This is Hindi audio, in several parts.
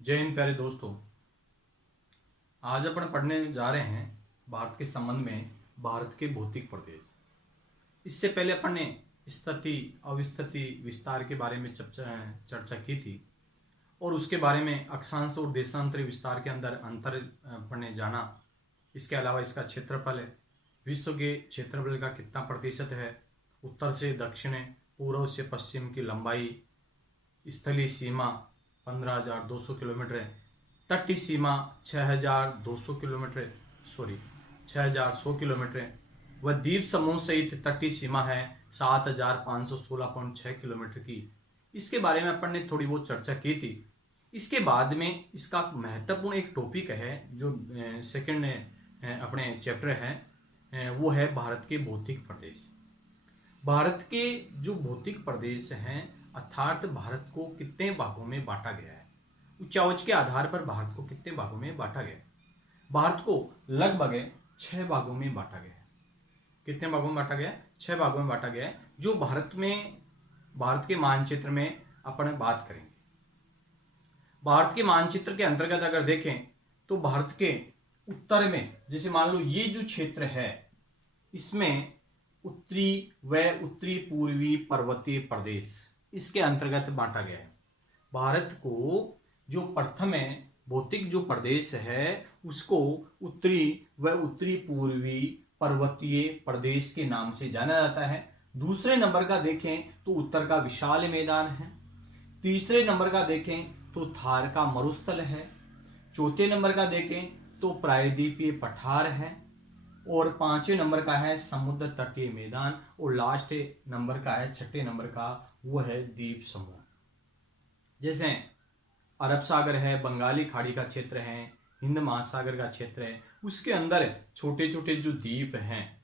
जय हिंद प्यारे दोस्तों। आज अपन पढ़ने जा रहे हैं भारत के संबंध में भारत के भौतिक प्रदेश। इससे पहले अपन ने स्थिति अविस्थिति विस्तार के बारे में चर्चा की थी और उसके बारे में अक्षांश और देशांतरी विस्तार के अंदर अंतर अपन ने जाना। इसके अलावा इसका क्षेत्रफल है, विश्व के क्षेत्रफल का कितना प्रतिशत है, उत्तर से दक्षिण, पूर्व से पश्चिम की लंबाई, स्थलीय सीमा 15,200 किलोमीटर है, तटीय सीमा 6,200 किलोमीटर 6,100 किलोमीटर है, वह द्वीप समूह सहित तटीय सीमा है 7,516.6 किलोमीटर की। इसके बारे में अपन ने थोड़ी बहुत चर्चा की थी। इसके बाद में इसका महत्वपूर्ण एक टॉपिक है जो सेकंड अपने चैप्टर है, वो है भारत के भौतिक प्रदेश। भारत के जो भौतिक प्रदेश हैं अर्थात भारत को कितने भागों में बांटा गया है, उच्चावच के आधार पर भारत को कितने भागों में बांटा गया है। भारत को लगभग 6 भागों में बांटा गया है। कितने भागों में बांटा गया है? 6 भागों में बांटा गया है। जो भारत के मानचित्र में अपन बात करेंगे। भारत के मानचित्र के अंतर्गत अगर देखें तो भारत के उत्तर में, जैसे मान लो ये जो क्षेत्र है इसमें उत्तरी व उत्तरी पूर्वी पर्वतीय प्रदेश इसके अंतर्गत बांटा गया है। भारत को जो प्रथम भौतिक जो प्रदेश है उसको उत्तरी व उत्तरी पूर्वी पर्वतीय प्रदेश के नाम से जाना जाता है। दूसरे नंबर का देखें तो उत्तर का विशाल मैदान है। तीसरे नंबर का देखें तो थार का मरुस्थल है। चौथे नंबर का देखें तो प्रायद्वीपीय पठार है और 5वें नंबर का है समुद्र तटीय मैदान और लास्ट नंबर का है 6ठे नंबर का वो है द्वीप समूह। जैसे अरब सागर है, बंगाली खाड़ी का क्षेत्र है, हिंद महासागर का क्षेत्र है, उसके अंदर छोटे छोटे जो द्वीप हैं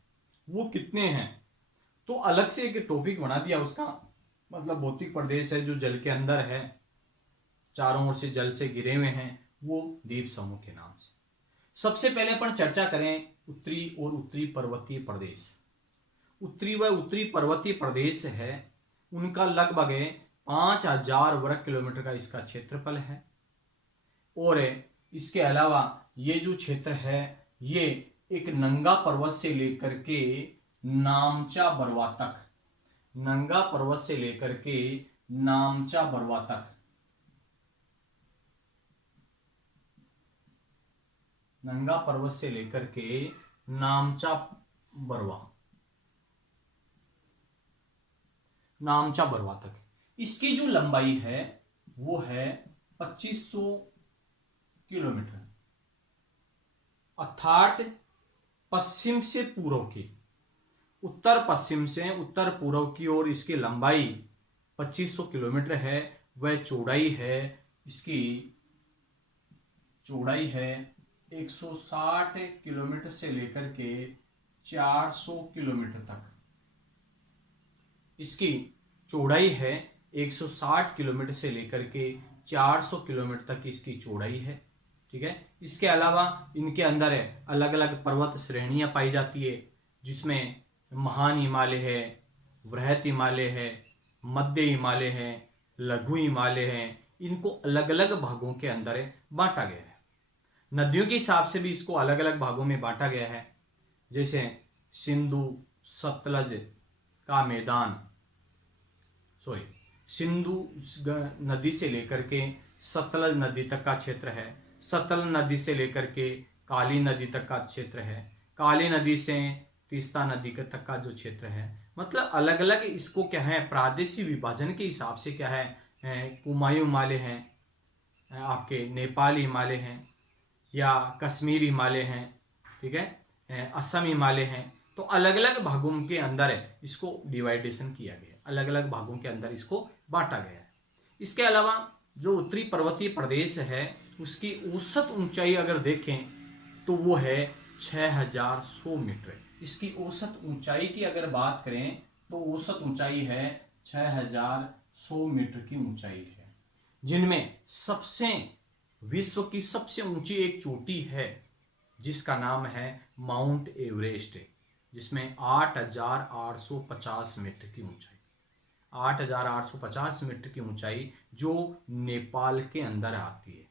वो कितने हैं तो अलग से एक टॉपिक बना दिया उसका। मतलब भौतिक प्रदेश है जो जल के अंदर है, चारों ओर से जल से घिरे हुए हैं, वो द्वीप समूह के नाम से। सबसे पहले अपन चर्चा करें उत्तरी और उत्तरी पर्वतीय प्रदेश। उत्तरी व उत्तरी पर्वतीय प्रदेश है उनका लगभग 5,000 वर्ग किलोमीटर का इसका क्षेत्रफल है और इसके अलावा ये जो क्षेत्र है ये एक नंगा पर्वत से लेकर के नामचा बरवा तक, नंगा पर्वत से लेकर के नामचा बरवा तक, नंगा पर्वत से लेकर के नामचा बरवा तक इसकी जो लंबाई है वो है 2500 किलोमीटर। अर्थात पश्चिम से पूर्व की, उत्तर पश्चिम से उत्तर पूर्व की ओर इसकी लंबाई 2500 किलोमीटर है। वह चौड़ाई है, इसकी चौड़ाई है 160 किलोमीटर से लेकर के 400 किलोमीटर तक। इसकी चौड़ाई है 160 किलोमीटर से लेकर के 400 किलोमीटर तक इसकी चौड़ाई है। ठीक है। इसके अलावा इनके अंदर अलग अलग पर्वत श्रेणियां पाई जाती है जिसमें महान हिमालय है, वृहत हिमालय है, मध्य हिमालय है, लघु हिमालय है। इनको अलग अलग भागों के अंदर बांटा गया है। नदियों के हिसाब से भी इसको अलग अलग भागों में बांटा गया है। जैसे सिंधु सतलज का मैदान, सिंधु नदी से लेकर के सतलज नदी तक का क्षेत्र है। सतलज नदी से लेकर के काली नदी तक का क्षेत्र है। काली नदी से तीस्ता नदी तक का जो क्षेत्र है, मतलब अलग अलग इसको क्या है प्रादेशिक विभाजन के हिसाब से क्या है, कुमायूं हिमालय है, आपके नेपाल हिमालय हैं या कश्मीर हिमालय हैं, ठीक है, असम हिमालय हैं। तो अलग अलग भागों के अंदर इसको डिवाइडेशन किया गया, अलग अलग भागों के अंदर इसको बांटा गया है। इसके अलावा जो उत्तरी पर्वतीय प्रदेश है उसकी औसत ऊंचाई अगर देखें तो वो है 6,100 मीटर। इसकी औसत ऊंचाई की अगर बात करें तो औसत ऊंचाई है 6,100 मीटर की ऊंचाई है, जिनमें विश्व की सबसे ऊंची एक चोटी है जिसका नाम है माउंट एवरेस्ट, जिसमें 8,850 मीटर की ऊंचाई, 8,850 मीटर की ऊंचाई जो नेपाल के अंदर आती है।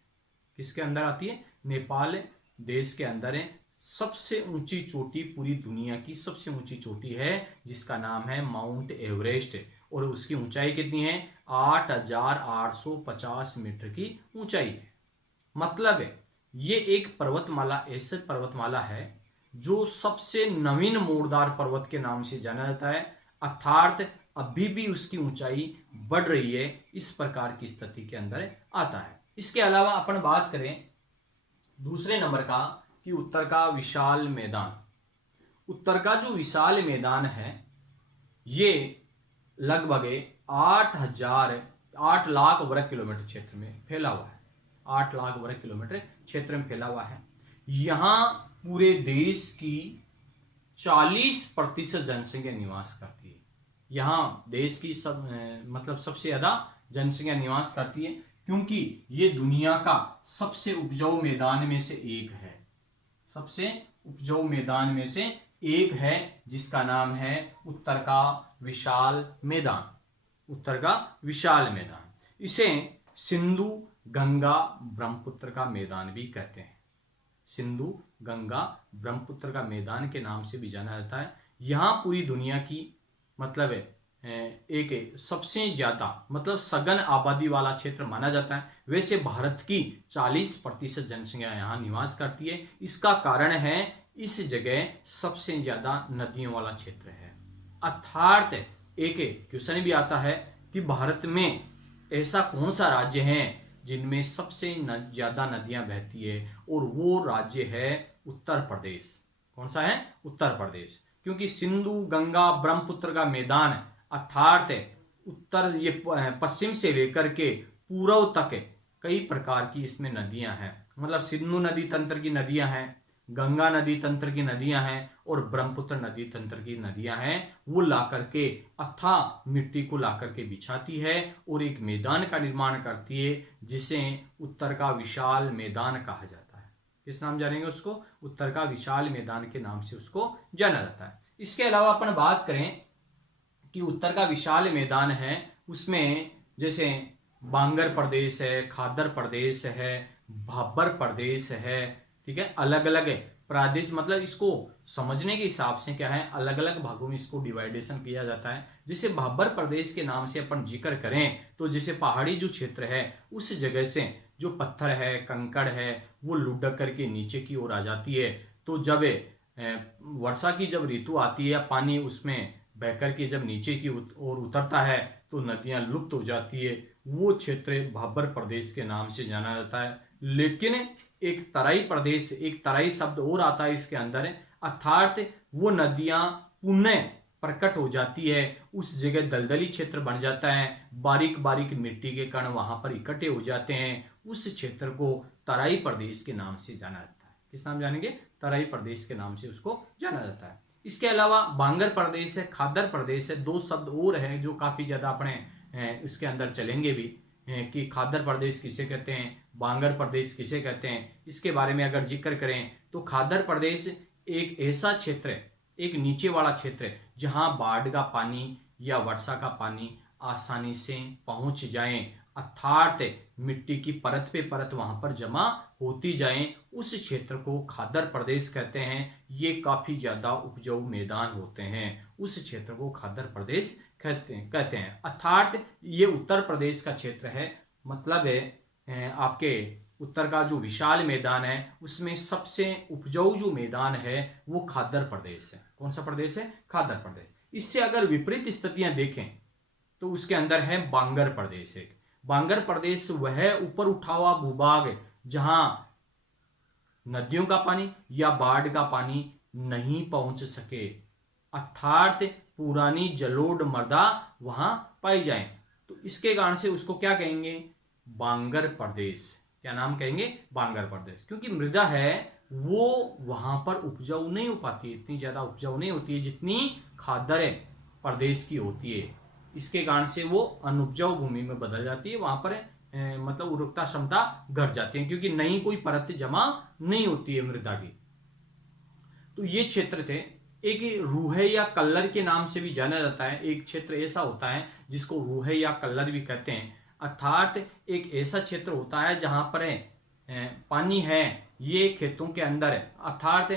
किसके अंदर आती है? नेपाल देश के अंदर है। सबसे ऊंची चोटी, पूरी दुनिया की सबसे ऊंची चोटी है जिसका नाम है माउंट एवरेस्ट, और उसकी ऊंचाई कितनी है? 8,850 मीटर की ऊंचाई है। मतलब है ये एक पर्वतमाला, ऐसे पर्वतमाला है जो सबसे नवीन मोड़दार पर्वत के नाम से जाना जाता है, अर्थात अभी भी उसकी ऊंचाई बढ़ रही है, इस प्रकार की स्थिति के अंदर आता है। इसके अलावा अपन बात करें दूसरे नंबर का कि उत्तर का विशाल मैदान। उत्तर का जो विशाल मैदान है ये लगभग 8 लाख वर्ग किलोमीटर क्षेत्र में फैला हुआ है। 8 लाख वर्ग किलोमीटर क्षेत्र में फैला हुआ है। यहाँ पूरे देश की 40% जनसंख्या निवास करती है। यहाँ देश की मतलब सबसे ज्यादा जनसंख्या निवास करती है, क्योंकि ये दुनिया का सबसे उपजाऊ मैदान में से एक है। सबसे उपजाऊ मैदान में से एक है जिसका नाम है उत्तर का विशाल मैदान। उत्तर का विशाल मैदान, इसे सिंधु गंगा ब्रह्मपुत्र का मैदान भी कहते हैं। सिंधु गंगा ब्रह्मपुत्र का मैदान के नाम से भी जाना जाता है। यहाँ पूरी दुनिया की मतलब एक सबसे ज्यादा मतलब सघन आबादी वाला क्षेत्र माना जाता है। वैसे भारत की 40% जनसंख्या यहाँ निवास करती है। इसका कारण है इस जगह सबसे ज्यादा नदियों वाला क्षेत्र है। अर्थात एक क्वेश्चन भी आता है कि भारत में ऐसा कौन सा राज्य है जिनमें सबसे ज्यादा नदियां बहती है, और वो राज्य है उत्तर प्रदेश। कौन सा है? उत्तर प्रदेश। क्योंकि सिंधु गंगा ब्रह्मपुत्र का मैदान अर्थात उत्तर ये पश्चिम से लेकर के पूर्व तक कई प्रकार की इसमें नदियां हैं। मतलब सिंधु नदी तंत्र की नदियां हैं, गंगा नदी तंत्र की नदियां हैं, और ब्रह्मपुत्र नदी तंत्र की नदियां हैं। वो ला करके अथाह मिट्टी को ला करके बिछाती है और एक मैदान का निर्माण करती है, जिसे उत्तर का विशाल मैदान कहा जाता है। किस नाम जानेंगे उसको? उत्तर का विशाल मैदान के नाम से उसको जाना जाता है। इसके अलावा अपन बात करें कि उत्तर का विशाल मैदान है, उसमें जैसे बांगर प्रदेश है, खादर प्रदेश है, भाबर प्रदेश है, ठीक है। अलग अलग प्रदेश, मतलब इसको समझने के हिसाब से क्या है, अलग अलग भागों में इसको डिवाइडेशन किया जाता है। जैसे भाबर प्रदेश के नाम से अपन जिक्र करें तो जैसे पहाड़ी जो क्षेत्र है उस जगह से जो पत्थर है, कंकड़ है, वो लुढ़क करके नीचे की ओर आ जाती है। तो जब वर्षा की जब ऋतु आती है या पानी उसमें बह करके जब नीचे की ओर उतरता है तो नदियां लुप्त हो जाती है। वो क्षेत्र भाबर प्रदेश के नाम से जाना जाता है। लेकिन एक तराई प्रदेश, एक तराई शब्द और आता है इसके अंदर, अर्थात वो नदियां पुनः प्रकट हो जाती है, उस जगह दलदली क्षेत्र बन जाता है, बारीक बारीक मिट्टी के कण वहां पर इकट्ठे हो जाते हैं। उस क्षेत्र को तराई प्रदेश के नाम से जाना जाता है। किस नाम जानेंगे? तराई प्रदेश के नाम से उसको जाना जाता है। इसके अलावा बांगर प्रदेश है, खादर प्रदेश है, दो शब्द और है जो काफी ज्यादा अपने इसके अंदर चलेंगे भी, कि खादर प्रदेश किसे कहते हैं, बांगर प्रदेश किसे कहते हैं। इसके बारे में अगर जिक्र करें तो खादर प्रदेश एक ऐसा क्षेत्र है, एक नीचे वाला क्षेत्र है, जहां बाढ़ का पानी या वर्षा का पानी आसानी से पहुंच जाए, अर्थात मिट्टी की परत पे परत वहां पर जमा होती जाए, उस क्षेत्र को खादर प्रदेश कहते हैं। ये काफी ज्यादा उपजाऊ मैदान होते हैं, उस क्षेत्र को खादर प्रदेश कहते हैं। अर्थात ये उत्तर प्रदेश का क्षेत्र है। मतलब है आपके उत्तर का जो विशाल मैदान है उसमें सबसे उपजाऊ जो मैदान है वो खादर प्रदेश है। कौन सा प्रदेश है? खादर प्रदेश। इससे अगर विपरीत स्थितियां देखें तो उसके अंदर है बांगर प्रदेश। एक बांगर प्रदेश वह ऊपर उठा हुआ भूभाग जहां नदियों का पानी या बाढ़ का पानी नहीं पहुंच सके, अर्थात पुरानी जलोढ़ मृदा वहां पाई जाए, तो इसके कारण से उसको क्या कहेंगे? बांगर प्रदेश। क्या नाम कहेंगे? बांगर प्रदेश। क्योंकि मृदा है वो वहां पर उपजाऊ नहीं हो पाती, इतनी ज्यादा उपजाऊ नहीं होती है जितनी खादर प्रदेश की होती है। इसके कारण से वो अनुपजाऊ भूमि में बदल जाती है, वहां पर मतलब उर्वरकता क्षमता घट जाती है, क्योंकि नई कोई परत जमा नहीं होती है मृदा की। तो ये क्षेत्र थे। एक रूहे या कल्लर के नाम से भी जाना जाता है। एक क्षेत्र ऐसा होता है जिसको रूहे या कल्लर भी कहते हैं, अर्थात एक ऐसा क्षेत्र होता है जहां पर पानी है ये खेतों के अंदर है, अर्थात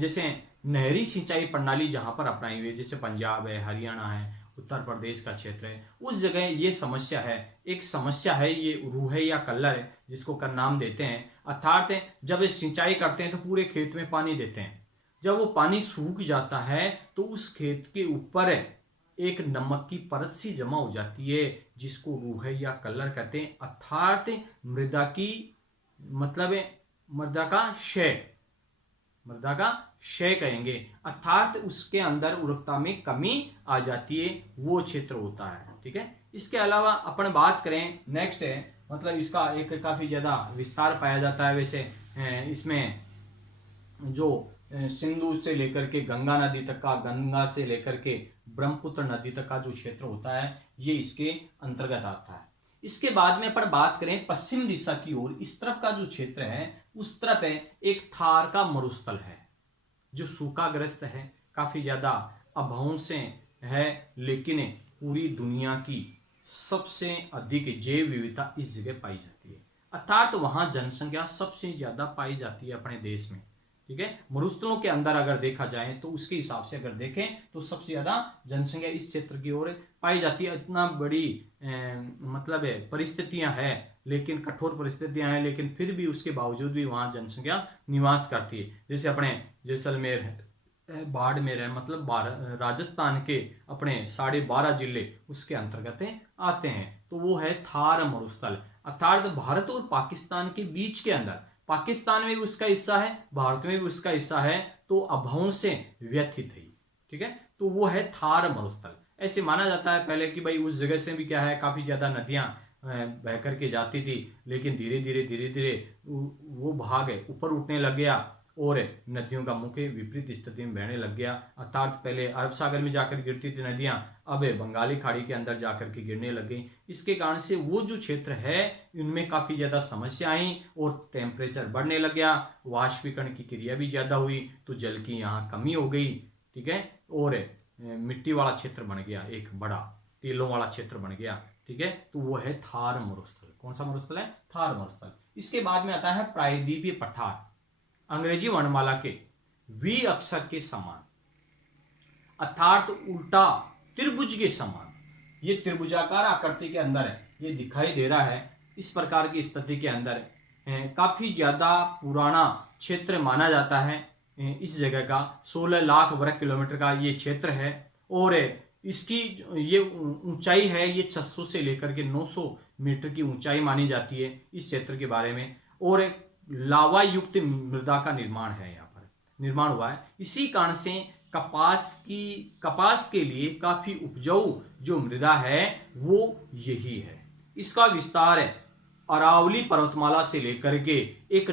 जैसे नहरी सिंचाई प्रणाली जहां पर अपनाई हुई है, जैसे पंजाब है, हरियाणा है, उत्तर प्रदेश का क्षेत्र है, उस जगह ये समस्या है, एक समस्या है, ये रूहे या कल्लर है जिसको कर नाम देते हैं। अर्थात जब सिंचाई करते हैं तो पूरे खेत में पानी देते हैं, जब वो पानी सूख जाता है तो उस खेत के ऊपर एक नमक की परत सी जमा हो जाती है जिसको रूहे या कलर कहते हैं। अर्थात मृदा की मतलब मृदा का क्षय कहेंगे, अर्थात उसके अंदर उर्वरकता में कमी आ जाती है, वो क्षेत्र होता है। ठीक है, इसके अलावा अपन बात करें नेक्स्ट है, मतलब इसका एक काफी ज्यादा विस्तार पाया जाता है। वैसे इसमें जो सिंधु से लेकर के गंगा नदी तक का, गंगा से लेकर के ब्रह्मपुत्र नदी तक का जो क्षेत्र होता है ये इसके अंतर्गत आता है। इसके बाद में अपन बात करें पश्चिम दिशा की ओर, इस तरफ का जो क्षेत्र है उस तरफ है एक थार का मरुस्थल है जो सूखाग्रस्त है, काफी ज्यादा अभाव से है, लेकिन पूरी दुनिया की सबसे अधिक जैव विविधता इस जगह पाई जाती है, अर्थात वहां जनसंख्या सबसे ज्यादा पाई जाती है अपने देश में। ठीक है, मरुस्थलों के अंदर अगर देखा जाए तो उसके हिसाब से अगर देखें तो सबसे ज्यादा जनसंख्या इस क्षेत्र की ओर पाई जाती है। इतना बड़ी मतलब है परिस्थितियां है, लेकिन कठोर परिस्थितियां हैं, लेकिन फिर भी उसके बावजूद भी वहां जनसंख्या निवास करती है। जैसे अपने जैसलमेर है, बाड़मेर है, मतलब राजस्थान के अपने 12.5 जिले उसके अंतर्गत आते हैं, तो वो है थार मरुस्थल, अर्थात भारत और पाकिस्तान के बीच के अंदर, पाकिस्तान में भी उसका हिस्सा है, भारत में भी उसका हिस्सा है, तो अभाव से व्यथित है। ठीक है, तो वो है थार मरुस्थल। ऐसे माना जाता है पहले कि भाई उस जगह से भी क्या है काफी ज्यादा नदियां बह करके जाती थी, लेकिन धीरे धीरे वो भाग ऊपर उठने लग गया और नदियों का मुख विपरीत स्थिति में बहने लग गया, अर्थात पहले अरब सागर में जाकर गिरती थी नदियां, अब बंगाली खाड़ी के अंदर जाकर के गिरने लग गई। इसके कारण से वो जो क्षेत्र है इनमें काफी ज्यादा समस्या आई और टेम्परेचर बढ़ने लग गया, वाष्पीकरण की क्रिया भी ज्यादा हुई, तो जल की यहाँ कमी हो गई। ठीक है, और मिट्टी वाला क्षेत्र बन गया, एक बड़ा टीलों वाला क्षेत्र बन गया। ठीक है, तो वो है थार मरुस्थल। कौन सा मरुस्थल है? थार मरुस्थल। इसके बाद में आता है प्रायद्वीपीय पठार, अंग्रेजी वर्णमाला के वी अक्षर के समान, अर्थात उल्टा त्रिभुज के समान, ये त्रिभुजाकार आकृति के अंदर है, ये दिखाई दे रहा है। इस प्रकार की स्थिति के अंदर काफी ज्यादा पुराना क्षेत्र माना जाता है। इस जगह का 16 लाख वर्ग किलोमीटर का ये क्षेत्र है और इसकी ये ऊंचाई है ये 600 से लेकर के 900 मीटर की ऊंचाई मानी जाती है इस क्षेत्र के बारे में, और लावा युक्त मृदा का निर्माण है, यहाँ पर निर्माण हुआ है। इसी कारण से कपास के लिए काफी उपजाऊ जो मृदा है वो यही है। इसका विस्तार है अरावली पर्वतमाला से लेकर के एक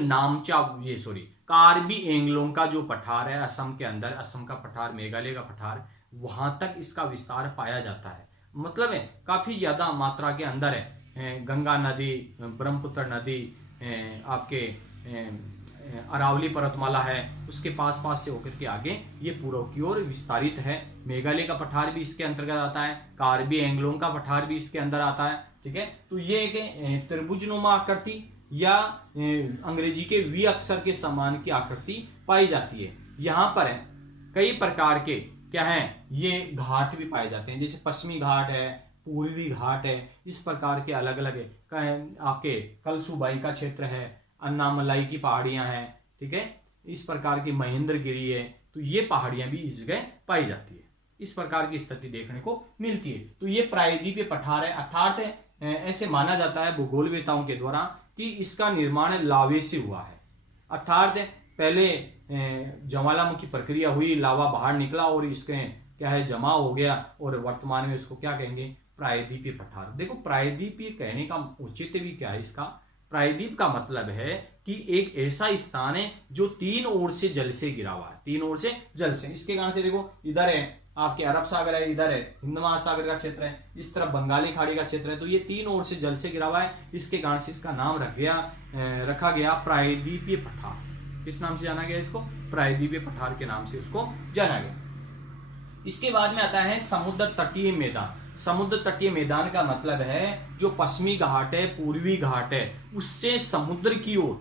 कार्बी एंगलोंग का जो पठार है असम के अंदर, असम का पठार, मेघालय का पठार, वहां तक इसका विस्तार पाया जाता है। मतलब है काफी ज्यादा मात्रा के अंदर है। गंगा नदी, ब्रह्मपुत्र नदी, आपके अरावली पर्वतमाला है, उसके पास से होकर के आगे ये पूर्व की ओर विस्तारित है। मेघालय का पठार भी इसके अंतर्गत आता है, कार्बी एंगलोंग का पठार भी इसके अंदर आता है। ठीक है, तो ये एक त्रिभुजनुमा आकृति या अंग्रेजी के वी अक्षर के समान की आकृति पाई जाती है। यहाँ पर कई प्रकार के क्या है ये घाट भी पाए जाते हैं, जैसे पश्चिमी घाट है, पूर्वी घाट है, इस प्रकार के अलग अलग आपके कलसुबाई का क्षेत्र है, अन्नामलाई की पहाड़ियां हैं। ठीक है, इस प्रकार की महेंद्रगिरी है, तो ये पहाड़ियां भी इस जगह पाई जाती है। इस प्रकार की स्थिति देखने को मिलती है। तो ये प्रायद्वीपीय पठार है, अर्थात ऐसे माना जाता है भूगोलवेताओं के द्वारा कि इसका निर्माण लावे से हुआ है, अर्थात पहले ज्वालामुखी प्रक्रिया हुई, लावा बाहर निकला और इसके क्या है जमा हो गया, और वर्तमान में इसको क्या कहेंगे? प्रायद्वीपीय पठार। देखो प्रायद्वीपीय कहने का औचित्य भी क्या है इसका? प्रायद्वीप का मतलब है कि एक ऐसा स्थान है जो 3 ओर से जल से घिरा हुआ है, 3 ओर से जल से। इसके कारण से देखो इधर है आपके अरब सागर है, इधर है हिंद महासागर का क्षेत्र है, इस तरफ बंगाली खाड़ी का क्षेत्र है, तो ये 3 ओर से जल से घिरा हुआ है। इसके कारण से इसका नाम रखा गया प्रायद्वीपीय पठार। किस नाम से जाना गया इसको? प्रायद्वीपीय पठार के नाम से उसको जाना गया। इसके बाद में आता है समुद्र तटीय मैदान। समुद्र तटीय मैदान का मतलब है जो पश्चिमी घाट है, पूर्वी घाट है, उससे समुद्र की ओर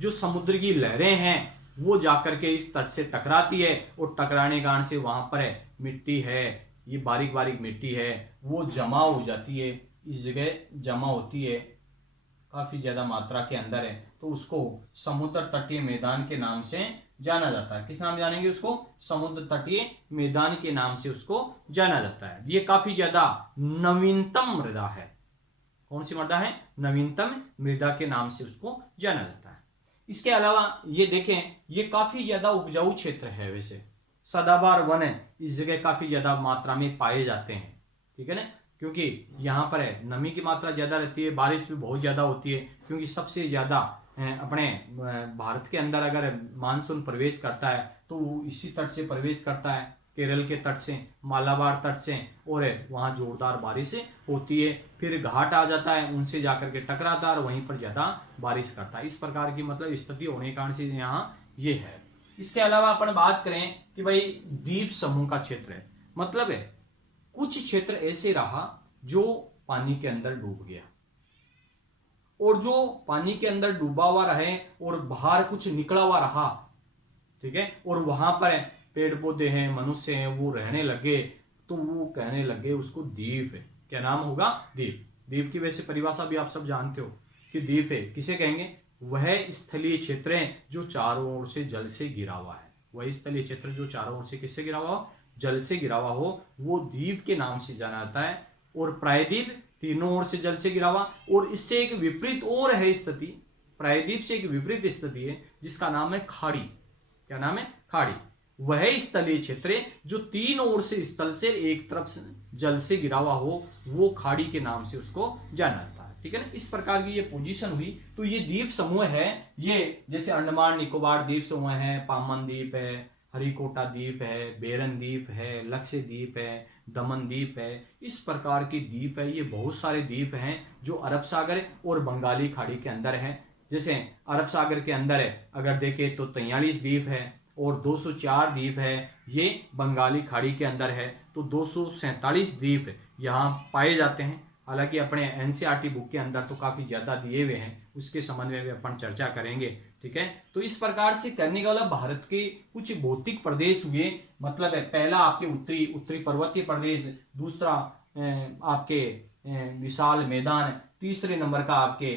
जो समुद्र की लहरें हैं वो जाकर के इस तट से टकराती है, और टकराने के कारण से वहां पर मिट्टी है, ये बारीक बारीक मिट्टी है, वो जमा हो जाती है, इस जगह जमा होती है, काफी ज्यादा मात्रा के अंदर है, तो उसको समुद्र तटीय मैदान के नाम से जाना जाता है। किस नाम जानेंगे उसको? समुद्र तटीय मैदान के नाम से उसको जाना जाता है। ये काफी ज्यादा नवीनतम मृदा है। कौन सी मृदा है? नवीनतम मृदा के नाम से उसको जाना जाता है। इसके अलावा ये देखें, ये काफी ज्यादा उपजाऊ क्षेत्र है, वैसे सदाबहार वन है, इस जगह काफी ज्यादा मात्रा में पाए जाते हैं, ठीक है ना, क्योंकि यहाँ पर नमी की मात्रा ज्यादा रहती है, बारिश भी बहुत ज्यादा होती है, क्योंकि सबसे ज्यादा अपने भारत के अंदर अगर मानसून प्रवेश करता है तो वो इसी तट से प्रवेश करता है, केरल के तट से, मालाबार तट से, और वहाँ जोरदार बारिश होती है, फिर घाट आ जाता है, उनसे जाकर के टकराता है और वहीं पर ज्यादा बारिश करता है। इस प्रकार की मतलब स्थिति होने के कारण से यहाँ ये है। इसके अलावा अपन बात करें कि भाई द्वीप समूह का क्षेत्र है, मतलब है कुछ क्षेत्र ऐसे रहा जो पानी के अंदर डूब गया, और जो पानी के अंदर डूबा हुआ रहे और बाहर कुछ निकला हुआ रहा, ठीक है, और वहां पर पेड़ पौधे हैं, मनुष्य हैं, वो रहने लगे, तो वो कहने लगे उसको द्वीप है। क्या नाम होगा? द्वीप। द्वीप की वैसे परिभाषा भी आप सब जानते हो कि द्वीप है किसे कहेंगे? वह स्थलीय क्षेत्र है जो चारों ओर से जल से घिरा हुआ है। वह स्थलीय क्षेत्र जो चारों ओर से किससे घिरा हुआ हो? जल से घिरा हुआ हो, वो द्वीप के नाम से जाना जाता है। और प्रायद्वीप तीनों ओर से जल से घिरा हुआ, और इससे एक विपरीत और है स्थिति, प्रायद्वीप से एक विपरीत स्थिति है जिसका नाम है खाड़ी। क्या नाम है? खाड़ी। वह स्थलीय क्षेत्र है जो तीन ओर से स्थल से एक तरफ से जल से घिरा हुआ हो, वो खाड़ी के नाम से उसको जाना जाता है, ठीक है ना। इस प्रकार की ये पोजीशन हुई। तो ये द्वीप समूह है, ये जैसे अंडमान निकोबार द्वीप समूह है, पामन द्वीप है, हरिकोटा द्वीप है, बेरन द्वीप है, लक्षद्वीप है, दमन द्वीप है, इस प्रकार के द्वीप है। ये बहुत सारे द्वीप हैं जो अरब सागर और बंगाली खाड़ी के अंदर है। जैसे अरब सागर के अंदर है अगर देखें तो 43 द्वीप है, और 204 द्वीप है। ये बंगाली खाड़ी के अंदर है तो 247 द्वीप यहाँ पाए जाते हैं। हालांकि अपने एनसीईआरटी बुक के अंदर तो काफी ज्यादा दिए हुए हैं, उसके संबंध में भी अपन चर्चा करेंगे, ठीक है। तो इस प्रकार से करने का मतलब भारत के कुछ भौतिक प्रदेश हुए, मतलब है पहला आपके उत्तरी पर्वतीय प्रदेश, दूसरा आपके विशाल मैदान, तीसरे नंबर का आपके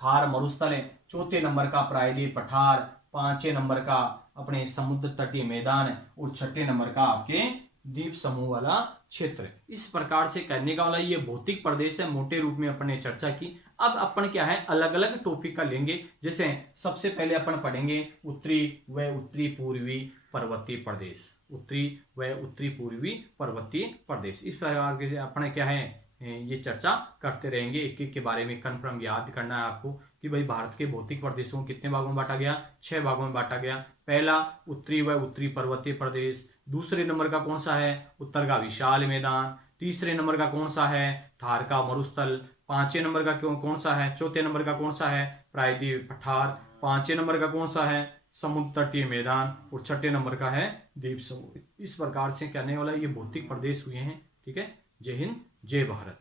थार मरुस्थल है, चौथे नंबर का प्रायद्वीप पठार, पांचवें नंबर का अपने समुद्र तटीय मैदान, और छठे नंबर का आपके द्वीप समूह वाला क्षेत्र। इस प्रकार से करने का वाला ये भौतिक प्रदेश है, मोटे रूप में अपन ने चर्चा की। अब अपन क्या है अलग अलग टॉपिक का लेंगे। जैसे सबसे पहले अपन पढ़ेंगे उत्तरी व उत्तरी पूर्वी पर्वतीय प्रदेश, उत्तरी व उत्तरी पूर्वी पर्वतीय प्रदेश। इस प्रकार के अपन क्या है ये चर्चा करते रहेंगे, एक एक के बारे में कन्फर्म याद करना है आपको कि भाई भारत के भौतिक प्रदेशों को कितने भागों में बांटा गया? 6 भागों में बांटा गया। पहला उत्तरी व उत्तरी पर्वतीय प्रदेश, दूसरे नंबर का कौन सा है? उत्तर का विशाल मैदान, तीसरे नंबर का कौन सा है? थार का मरुस्थल, पांचवें नंबर का कौन सा है? चौथे नंबर का कौन सा है? प्रायद्वीप पठार, पांचवें नंबर का कौन सा है? समुद्र तटीय मैदान, और छठे नंबर का है द्वीप समूह। इस प्रकार से करने वाला ये भौतिक प्रदेश हुए हैं, ठीक है। जय हिंद, जय भारत।